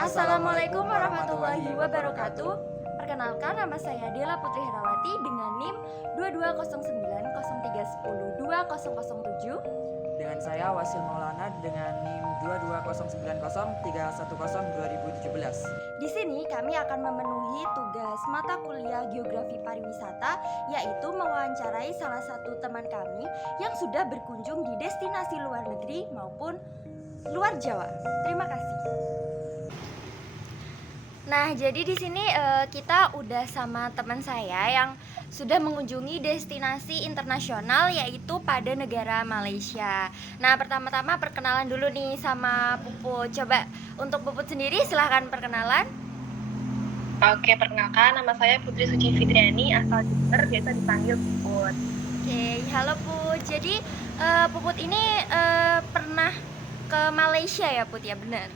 Assalamualaikum warahmatullahi wabarakatuh. Perkenalkan, nama saya Dela Putri Herawati dengan NIM 220903102007. Dengan saya Wasil Maulana dengan NIM 2209031102017. Di sini kami akan memenuhi tugas mata kuliah Geografi Pariwisata, yaitu mewawancarai salah satu teman kami yang sudah berkunjung di destinasi luar negeri maupun luar Jawa. Terima kasih. Nah, jadi di sini kita udah sama teman saya yang sudah mengunjungi destinasi internasional, yaitu pada negara Malaysia. Nah, pertama-tama perkenalan dulu nih sama Puput. Coba untuk Puput sendiri silahkan perkenalan. Oke, perkenalkan nama saya Putri Suci Fitriani, asal Jember, biasa dipanggil Puput. Oke, halo Put. Jadi Puput ini pernah ke Malaysia ya, Put, ya, benar?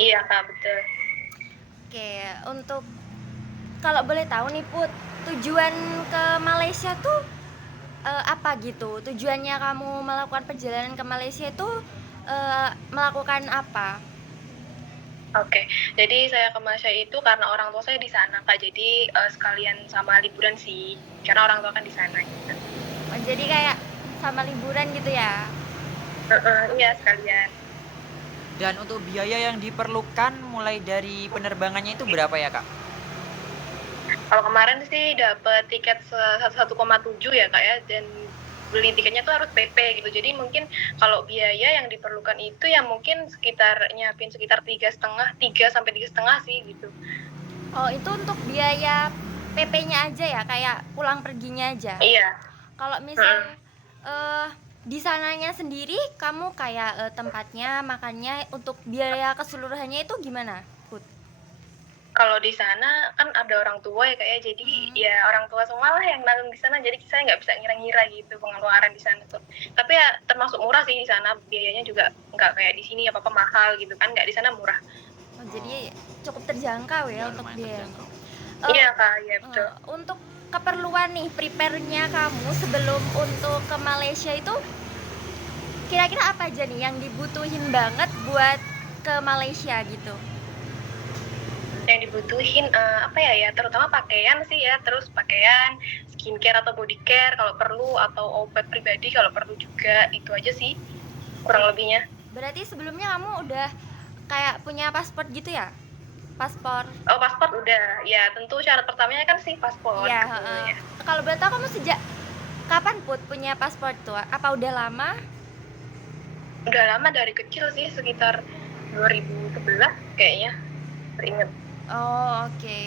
Iya Kak, betul. Oke, untuk kalau boleh tahu nih Put, tujuan ke Malaysia tuh apa gitu? Tujuannya kamu melakukan perjalanan ke Malaysia itu melakukan apa? Oke, jadi saya ke Malaysia itu karena orang tua saya di sana Kak, jadi sekalian sama liburan sih, karena orang tua kan di sana gitu. Oh, jadi kayak sama liburan gitu ya? Iya sekalian. Dan untuk biaya yang diperlukan mulai dari penerbangannya itu berapa ya Kak? Kalau kemarin sih dapat tiket 1,7 ya Kak ya, dan beli tiketnya tuh harus PP gitu. Jadi mungkin kalau biaya yang diperlukan itu ya mungkin sekitar nyiapin sekitar 3 sampai 3,5 sih gitu. Oh, itu untuk biaya PP-nya aja ya, kayak pulang perginya aja. Iya. Kalau misal di sananya sendiri kamu kayak tempatnya, makannya, untuk biaya keseluruhannya itu gimana, Put? Kalau di sana kan ada orang tua ya Kak ya, jadi ya orang tua semua lah yang nanggung di sana, jadi saya nggak bisa ngira-ngira gitu pengeluaran di sana tuh. Tapi ya termasuk murah sih di sana, biayanya juga nggak kayak di sini apa-apa mahal gitu kan, nggak, di sana murah. Oh, jadi cukup terjangkau ya untuk lumayan biaya. terjangkau. Iya Kak, iya betul. Untuk keperluan nih, prepare-nya kamu sebelum untuk ke Malaysia itu kira-kira apa aja nih yang dibutuhin banget buat ke Malaysia gitu? Yang dibutuhin apa ya, terutama pakaian sih ya, terus pakaian, skincare atau body care kalau perlu, atau obat pribadi kalau perlu juga, itu aja sih kurang lebihnya. Berarti sebelumnya kamu udah kayak punya paspor gitu ya? Paspor. Oh, paspor udah, ya tentu syarat pertamanya kan sih paspor. Iya, Ya. kalau boleh tahu kamu sejak kapan Put punya paspor tuh? Apa udah lama? Udah lama, dari kecil sih, sekitar 2011 kayaknya, teringat. Oh, oke.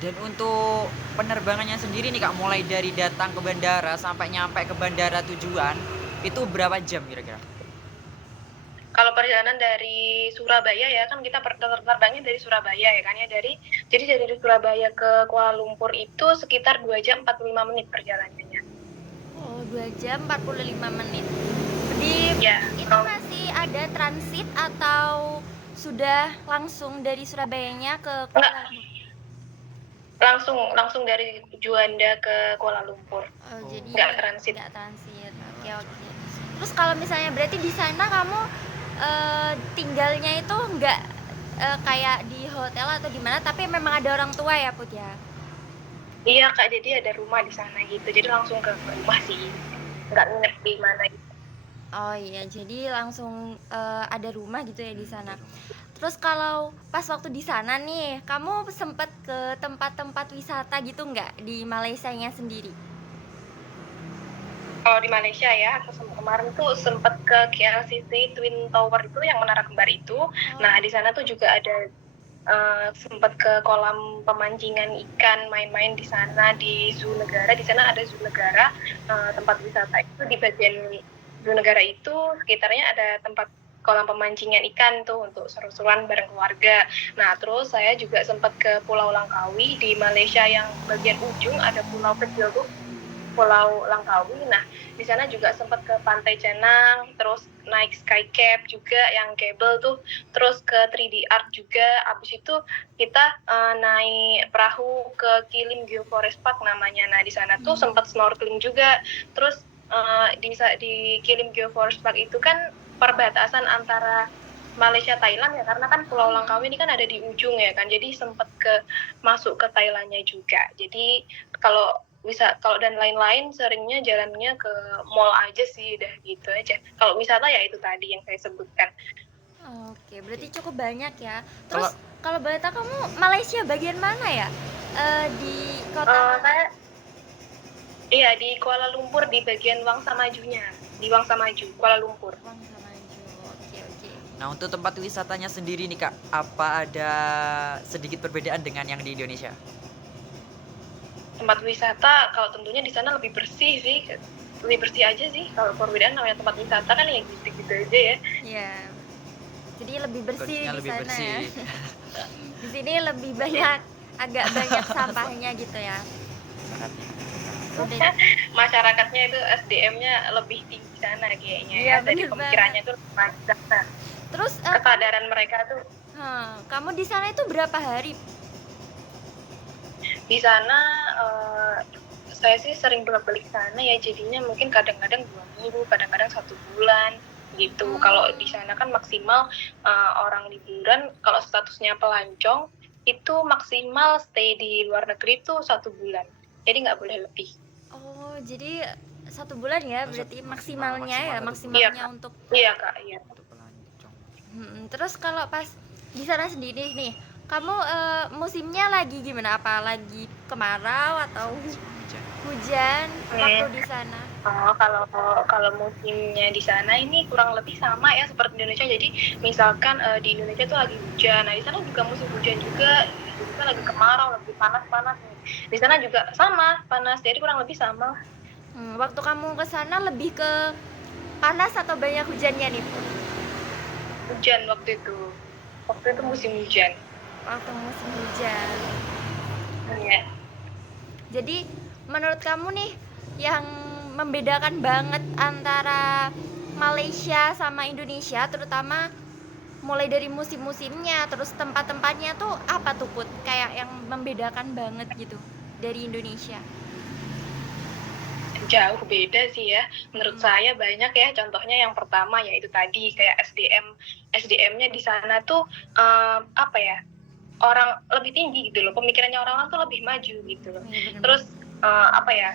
Dan untuk penerbangannya sendiri nih Kak, mulai dari datang ke bandara sampai nyampe ke bandara tujuan, itu berapa jam kira-kira? Kalau perjalanan dari Surabaya ya, kan kita terbangnya dari Surabaya ya kan ya, jadi dari Surabaya ke Kuala Lumpur itu sekitar 2 jam 45 menit perjalanannya. Oh, 2 jam 45 menit. Ya, Itu masih ada transit atau sudah langsung dari Surabayanya ke Kuala Lumpur? langsung dari Juanda ke Kuala Lumpur. Oh, jadi nggak transit. Nggak transit. Oke, oke. Terus kalau misalnya berarti di sana kamu tinggalnya itu nggak kayak di hotel atau di mana, tapi memang ada orang tua ya, Put ya? Iya Kak, jadi ada rumah di sana gitu, jadi langsung ke rumah sih, nggak nginep di mana gitu. Oh iya, jadi langsung ada rumah gitu ya di sana. Terus kalau pas waktu di sana nih, kamu sempet ke tempat-tempat wisata gitu nggak di Malaysianya sendiri? Kalau di Malaysia ya, aku kemarin tuh sempet ke KLCC Twin Tower itu, yang menara kembar itu. Nah, di sana tuh juga ada sempet ke kolam pemancingan ikan, main-main di sana, di Zoo Negara. Di sana ada Zoo Negara, tempat wisata itu. Di bagian Zoo Negara itu sekitarnya ada tempat kolam pemancingan ikan tuh untuk seru-seruan bareng keluarga. Nah, terus saya juga sempat ke Pulau Langkawi di Malaysia, yang bagian ujung ada pulau kecil tuh, Pulau Langkawi. Nah, di sana juga sempat ke Pantai Canang, terus naik skycap juga yang kabel tuh, terus ke 3D Art juga. Abis itu kita naik perahu ke Kilim Geoforest Park namanya. Nah, di sana tuh sempat snorkeling juga. Terus di Kilim Geoforest Park itu kan perbatasan antara Malaysia Thailand ya, karena kan Pulau Langkawi ini kan ada di ujung ya kan, jadi sempet masuk ke Thailandnya juga. Jadi kalau kalau dan lain-lain seringnya jalannya ke mall aja sih, udah gitu aja. Kalau wisata ya itu tadi yang saya sebutkan. Oke, berarti cukup banyak ya. Kalau Terus kalau boleh tahu kamu Malaysia bagian mana ya? Di kota Eh, mana? saya iya di Kuala Lumpur, di bagian Wangsa Majunya, di Wangsa Maju, Kuala Lumpur. Wangsa Maju. Oke, oke. nah untuk tempat wisatanya sendiri nih Kak, apa ada sedikit perbedaan dengan yang di Indonesia? Tempat wisata kalau tentunya di sana lebih bersih sih, lebih bersih aja sih. Kalau perbedaan namanya tempat wisata kan ya gitu-gitu aja ya. Iya. Jadi lebih bersih Kondisinya di lebih sana bersih. ya. Di sini lebih banyak, agak banyak sampahnya gitu ya. Baratnya. Udah. Masyarakatnya itu SDM-nya lebih tinggi sana kayaknya Iya, ya. Dari bener pemikirannya itu lebih maju sana. Terus Kesadaran mereka tuh kamu di sana itu berapa hari? di sana saya sih sering bolak-balik sana ya, jadinya mungkin kadang-kadang 2 minggu, kadang-kadang 1 bulan gitu. Kalau di sana kan maksimal orang liburan kalau statusnya pelancong itu maksimal stay di luar negeri tuh 1 bulan. Jadi nggak boleh lebih. Oh, jadi 1 bulan ya, berarti maksimalnya ya, maksimal 1 bulan. Iya maksimalnya kak, untuk. iya kak, iya. Untuk pelancong. Terus kalau pas di sana sendiri nih, kamu musimnya lagi gimana? Apa lagi kemarau atau Hujan. hujan waktu di sana? Oh, kalau musimnya di sana ini kurang lebih sama ya seperti di Indonesia. Jadi misalkan di Indonesia tuh lagi hujan, nah di sana juga musim hujan juga. Juga lagi kemarau, lagi panas-panas nih. Di sana juga sama panas, jadi kurang lebih sama. Waktu kamu ke sana lebih ke panas atau banyak hujannya nih? Hujan waktu itu musim hujan. Waktu musim hujan. Iya. Jadi menurut kamu nih yang membedakan banget antara Malaysia sama Indonesia, terutama mulai dari musim-musimnya, terus tempat-tempatnya tuh apa tuh Put? Kayak yang membedakan banget gitu dari Indonesia. Jauh beda sih ya. Menurut saya banyak ya. Contohnya yang pertama yaitu tadi kayak SDM-nya di sana tuh apa ya? Orang lebih tinggi gitu loh. Pemikirannya orang-orang tuh lebih maju gitu loh. Terus apa ya?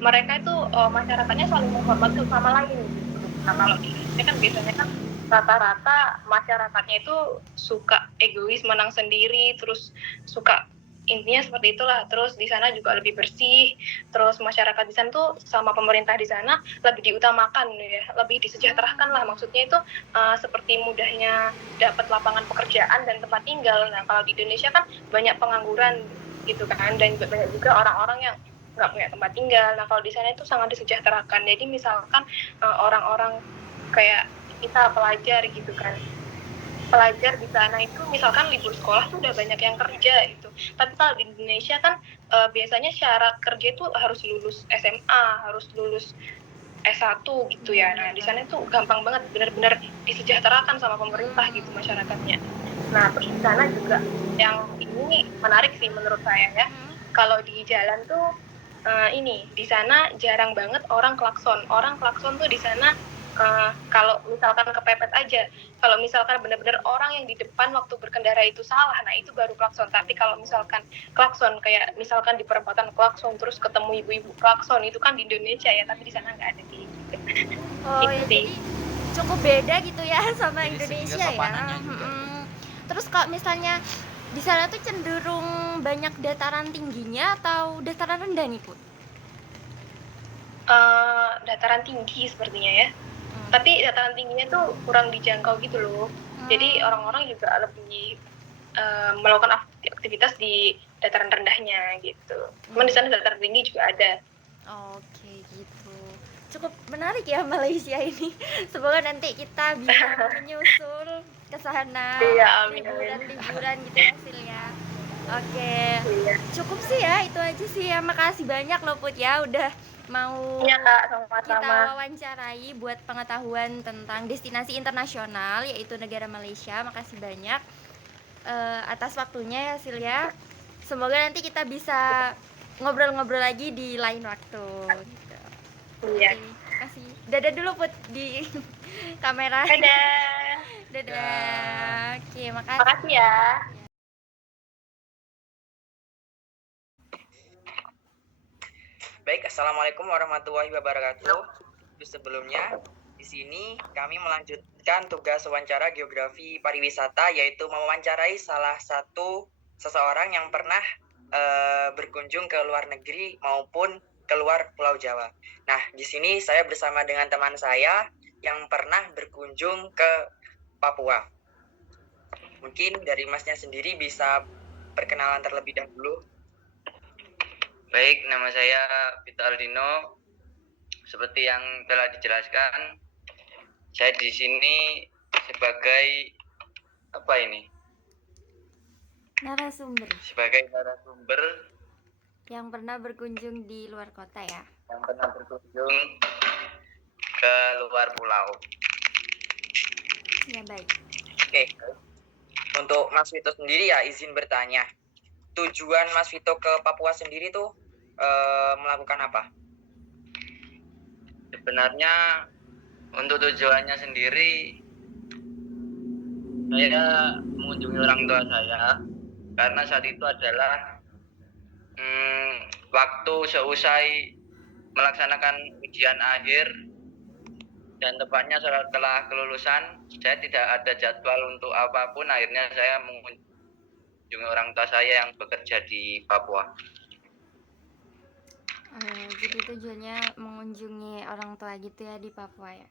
Mereka itu masyarakatnya saling menghormati satu sama lain gitu. Nah, kalau di Indonesia kan biasanya kan rata-rata masyarakatnya itu suka egois, menang sendiri, terus suka intinya seperti itulah. Terus di sana juga lebih bersih, terus masyarakat di sana tuh sama pemerintah di sana lebih diutamakan ya, lebih disejahterakan lah. Maksudnya itu seperti mudahnya dapat lapangan pekerjaan dan tempat tinggal. Nah kalau di Indonesia kan banyak pengangguran gitu kan, dan banyak juga orang-orang yang nggak punya tempat tinggal. Nah kalau di sana itu sangat disejahterakan. Jadi misalkan orang-orang kayak kita pelajar gitu kan, pelajar di sana itu misalkan libur sekolah tuh udah banyak yang kerja gitu. Tapi kalau di Indonesia kan biasanya syarat kerja itu harus lulus SMA, harus lulus S1 gitu ya. Nah, di sana itu gampang banget, benar-benar disejahterakan sama pemerintah gitu masyarakatnya. Nah, terus di sana juga yang ini menarik sih menurut saya ya. Kalau di jalan tuh ini di sana jarang banget orang klakson. Orang klakson tuh di sana kalau misalkan kepepet aja, kalau misalkan benar-benar orang yang di depan waktu berkendara itu salah, nah itu baru klakson. Tapi kalau misalkan klakson kayak misalkan di perempatan klakson terus ketemu ibu-ibu klakson, itu kan di Indonesia ya, tapi di sana nggak ada kayak gitu. Oh ya, jadi cukup beda gitu ya sama Jadi Indonesia sehingga ya. sopanannya juga. Terus kalau misalnya di sana tuh cenderung banyak dataran tingginya atau dataran rendah nih Put? Dataran tinggi sepertinya ya. Tapi dataran tingginya tuh kurang dijangkau gitu loh. Jadi orang-orang juga lebih melakukan aktivitas di dataran rendahnya gitu. Cuman di sana dataran tinggi juga ada. Oke gitu. Cukup menarik ya Malaysia ini. Semoga nanti kita bisa menyusul ke sana. Iya, amin. Liburan gitu hasilnya. Oke. Iya. Cukup sih ya, itu aja sih ya. Makasih banyak loh Put ya udah mau Iya Kak, kita sama-sama. wawancarai buat pengetahuan tentang destinasi internasional yaitu negara Malaysia. Makasih banyak atas waktunya ya Silya. Semoga nanti kita bisa ngobrol-ngobrol lagi di lain waktu gitu. Iya. Oke, kasih. Dadah dulu Put di kamera. Dadah. Dadah. Oke, makasih. Makasih ya. Baik, assalamualaikum warahmatullahi wabarakatuh. Sebelumnya, di sini kami melanjutkan tugas wawancara geografi pariwisata, yaitu mewawancarai salah satu seseorang yang pernah berkunjung ke luar negeri maupun keluar Pulau Jawa. Nah, di sini saya bersama dengan teman saya yang pernah berkunjung ke Papua. Mungkin dari Masnya sendiri bisa perkenalan terlebih dahulu. Baik, nama saya Vito Aldino. Seperti yang telah dijelaskan, saya di sini sebagai Narasumber sebagai narasumber yang pernah berkunjung di luar kota ya. yang pernah berkunjung ke luar pulau. Ya baik. Oke, untuk Mas Vito sendiri ya izin bertanya, tujuan Mas Vito ke Papua sendiri tuh melakukan apa? Sebenarnya untuk tujuannya sendiri, saya mengunjungi orang tua saya karena saat itu adalah waktu seusai melaksanakan ujian akhir dan tepatnya setelah kelulusan, saya tidak ada jadwal untuk apapun. Akhirnya saya mengunjungi orang tua saya yang bekerja di Papua. Jadi tujuannya mengunjungi orang tua gitu ya di Papua ya.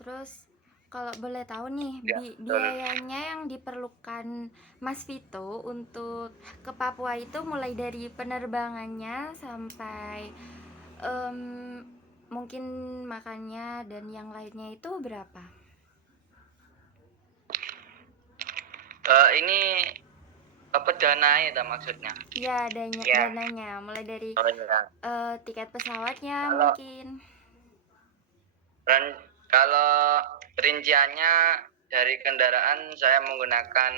Terus kalau boleh tahu nih, Ya, biayanya yang diperlukan Mas Vito untuk ke Papua itu mulai dari penerbangannya sampai mungkin makannya dan yang lainnya itu berapa? Ini apa dana ya maksudnya? Ya, Ya. dananya mulai dari Oh ya. tiket pesawatnya Kalau- mungkin. Kalau rinciannya dari kendaraan saya menggunakan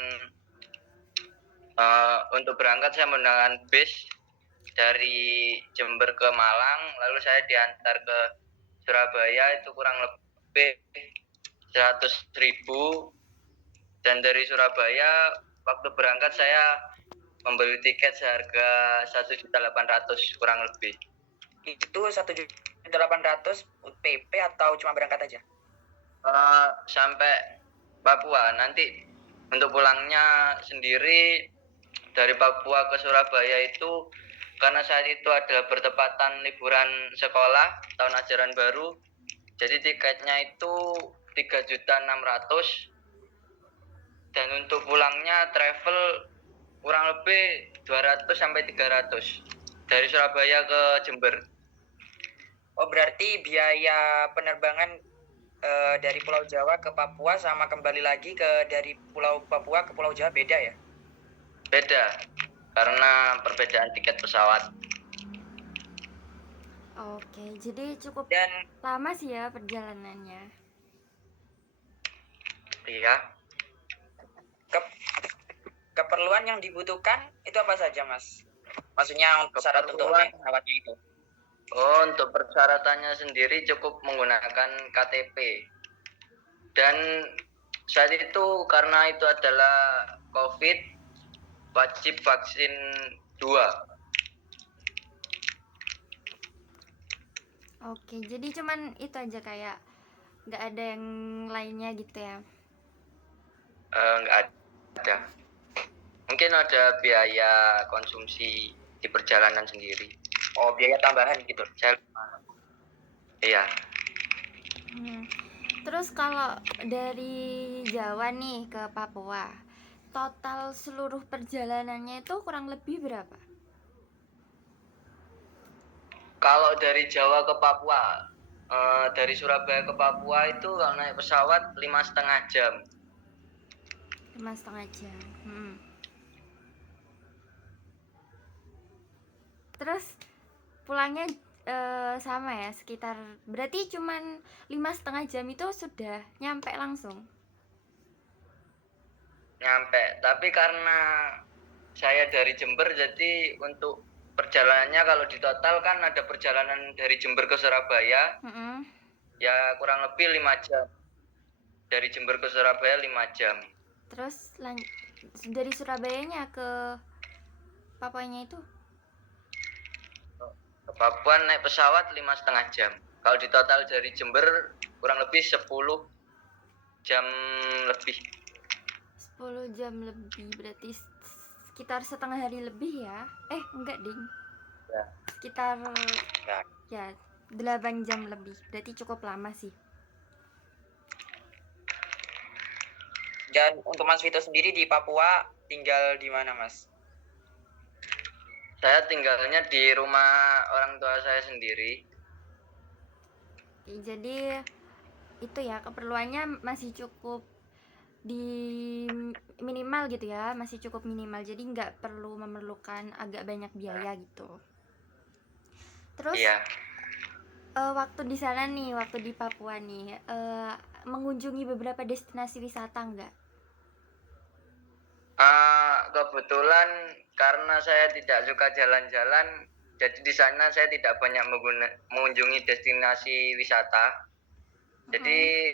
untuk berangkat saya menggunakan bis dari Jember ke Malang, lalu saya diantar ke Surabaya itu kurang lebih 100.000, dan dari Surabaya waktu berangkat saya membeli tiket seharga 1.800.000 kurang lebih. Itu 1.800.000 PP atau cuma berangkat aja? Sampai Papua. Nanti untuk pulangnya sendiri dari Papua ke Surabaya itu karena saat itu adalah bertepatan liburan sekolah tahun ajaran baru, jadi tiketnya itu 3.600.000, dan untuk pulangnya travel kurang lebih 200 sampai 300 dari Surabaya ke Jember. Oh, berarti biaya penerbangan dari Pulau Jawa ke Papua sama kembali lagi dari Pulau Papua ke Pulau Jawa beda ya? Beda karena perbedaan tiket pesawat. Oke, jadi cukup Dan lama sih ya perjalanannya. Iya. keperluan yang dibutuhkan itu apa saja, Mas? Maksudnya syarat untuk naik pesawatnya itu? Oh, untuk persyaratannya sendiri cukup menggunakan KTP. Dan saat itu karena itu adalah COVID, wajib vaksin 2. Oke, jadi cuman itu aja kayak nggak ada yang lainnya gitu ya? Nggak ada. Mungkin ada biaya konsumsi di perjalanan sendiri. Oh, biaya tambahan gitu. Iya. Terus kalau dari Jawa nih ke Papua, total seluruh perjalanannya itu kurang lebih berapa? Kalau dari Jawa ke Papua, dari Surabaya ke Papua itu kalau naik pesawat 5,5 jam. 5,5 jam. Terus pulangnya sama ya, sekitar berarti cuman 5,5 jam itu sudah nyampe langsung. Nyampe, tapi karena saya dari Jember, jadi untuk perjalanannya kalau di total kan ada perjalanan dari Jember ke Surabaya, ya kurang lebih 5 jam. dari Jember ke Surabaya 5 jam. Terus dari Surabayanya ke Papuanya itu? Ke Papua naik pesawat 5,5 jam. Kalau di total dari Jember kurang lebih 10 jam lebih. 10 jam lebih, berarti sekitar setengah hari lebih ya? Enggak ding, Ya. sekitar Ya. ya 8 jam lebih, berarti cukup lama sih. Dan untuk Mas Vito sendiri di Papua tinggal di mana, Mas? Saya tinggalnya di rumah orang tua saya sendiri. Oke, jadi itu ya, keperluannya masih cukup di minimal gitu ya, masih cukup minimal, jadi nggak perlu memerlukan agak banyak biaya gitu. Terus Iya. waktu di sana nih, waktu di Papua nih, mengunjungi beberapa destinasi wisata nggak? Kebetulan karena saya tidak suka jalan-jalan, jadi di sana saya tidak banyak mengunjungi destinasi wisata. Jadi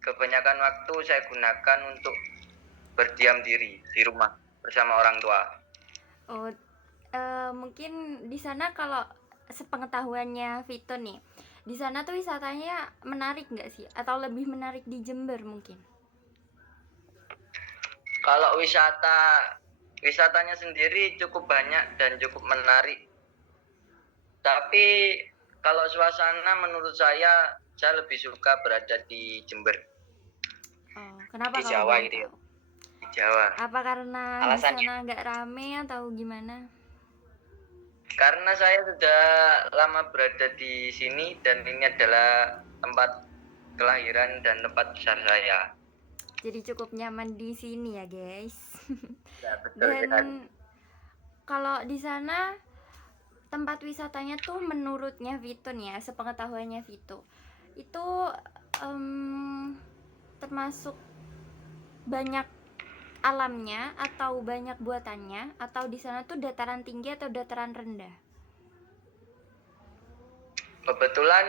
kebanyakan waktu saya gunakan untuk berdiam diri di rumah bersama orang tua. Oh, mungkin di sana kalau sepengetahuannya Vito nih, di sana tuh wisatanya menarik nggak sih? Atau lebih menarik di Jember mungkin? Kalau wisatanya sendiri cukup banyak dan cukup menarik. Tapi kalau suasana menurut saya lebih suka berada di Jember, Oh, kenapa Di kalau Jawa boleh gitu ya? tahu? di Jawa. Apa karena di Alasannya? sana nggak rame atau gimana? Karena saya sudah lama berada di sini dan ini adalah tempat kelahiran dan tempat besar saya. Jadi cukup nyaman di sini ya, guys. Ya, betul sekali. Dan kalau di sana tempat wisatanya tuh menurutnya Vito nih ya, sepengetahuannya Vito, itu termasuk banyak alamnya atau banyak buatannya, atau di sana tuh dataran tinggi atau dataran rendah? Kebetulan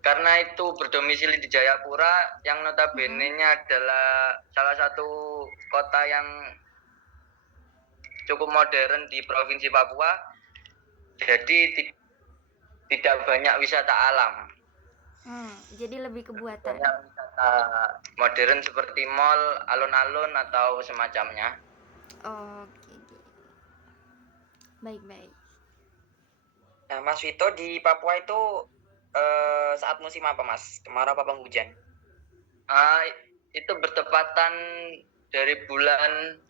karena itu berdomisili di Jayapura yang notabene-nya adalah salah satu kota yang cukup modern di Provinsi Papua, jadi tidak banyak wisata alam. Jadi lebih ke buatan. Banyak wisata modern seperti mall, alun-alun atau semacamnya. Oke. Baik. Nah, Mas Vito di Papua itu saat musim apa, Mas? Kemarau apa penghujan? Itu bertepatan dari bulan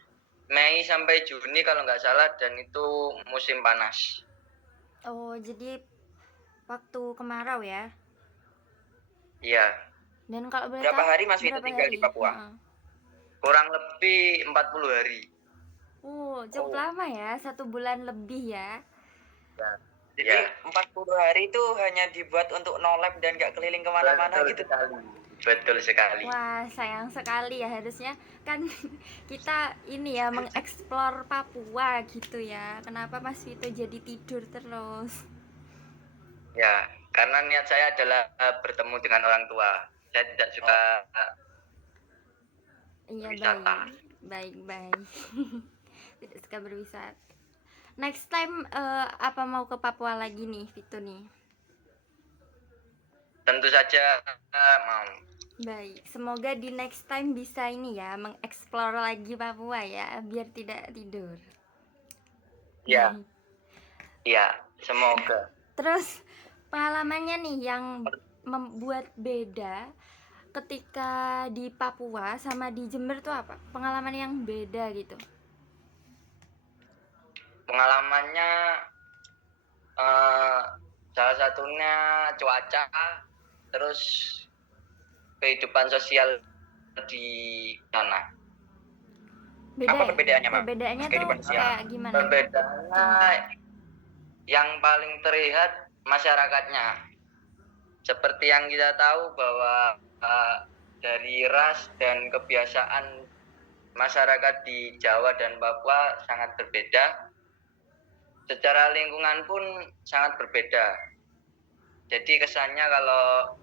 Mei sampai Juni kalau nggak salah, dan itu musim panas. Oh, jadi waktu kemarau ya? Iya, Dan kalau boleh Berapa tahu, hari Mas Vito berapa tinggal hari? di Papua? Heeh. kurang lebih 40 hari. Cukup lama ya, 1 bulan lebih ya. Jadi Ya. 40 hari itu hanya dibuat untuk no lab dan nggak keliling kemana-mana gitu. Betul sekali. Wah, sayang sekali ya, harusnya kan kita ini ya mengeksplor Papua gitu ya. Kenapa Mas Vito jadi tidur terus? Ya, karena niat saya adalah bertemu dengan orang tua. Saya tidak suka Iya, wisata. baik. Tidak suka berwisata. Next time apa mau ke Papua lagi nih, Vito nih? Tentu saja mau. Baik, semoga di next time bisa ini ya, mengeksplor lagi Papua ya, biar tidak tidur. Ya, Baik. iya, semoga. Terus pengalamannya nih yang membuat beda ketika di Papua sama di Jember tuh apa? Pengalaman yang beda gitu. Pengalamannya salah satunya cuaca, terus kehidupan sosial di sana. Apa perbedaannya, Mak? Perbedaannya tuh Kehidupan sosial. kayak gimana? Perbedaannya yang paling terlihat masyarakatnya. Seperti yang kita tahu bahwa dari ras dan kebiasaan masyarakat di Jawa dan Papua sangat berbeda. Secara lingkungan pun sangat berbeda. Jadi kesannya kalau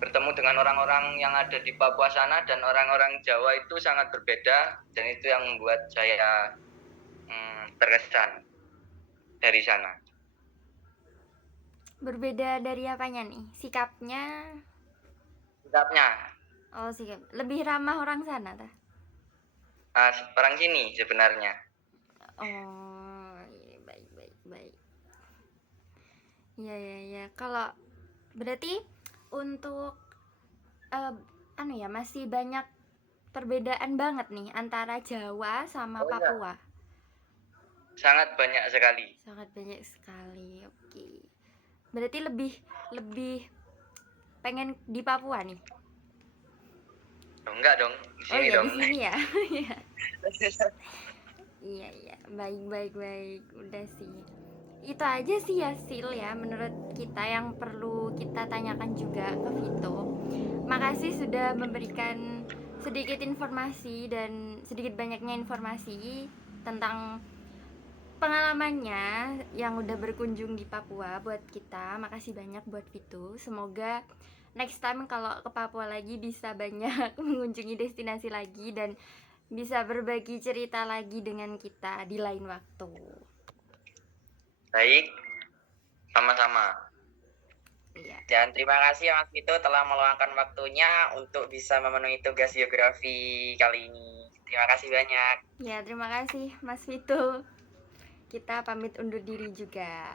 bertemu dengan orang-orang yang ada di Papua sana dan orang-orang Jawa itu sangat berbeda, dan itu yang membuat saya terkesan dari sana. Berbeda dari apanya nih? Sikapnya? Sikapnya Oh, sikap. Lebih ramah orang sana, tah? orang sini sebenarnya. Oh, iya, baik, baik, baik. Iya, iya, iya. Kalau berarti untuk masih banyak perbedaan banget nih antara Jawa sama Oh iya, Papua. sangat banyak sekali. Sangat banyak sekali. Oke. Berarti lebih lebih pengen di Papua nih. Oh, enggak dong, di Oh sini iya, dong. di sini ya. Iya. Iya, iya. Baik, baik, baik. Udah sih. Itu aja sih ya, Sil, ya menurut kita yang perlu kita tanyakan juga ke Vito. Makasih sudah memberikan sedikit informasi dan sedikit banyaknya informasi tentang pengalamannya yang udah berkunjung di Papua buat kita. Makasih banyak buat Vito. Semoga next time kalau ke Papua lagi bisa banyak mengunjungi destinasi lagi dan bisa berbagi cerita lagi dengan kita di lain waktu. Baik, sama-sama. Iya. Dan terima kasih ya Mas Vito telah meluangkan waktunya untuk bisa memenuhi tugas geografi kali ini. Terima kasih banyak. Ya, terima kasih Mas Vito. Kita pamit undur diri juga.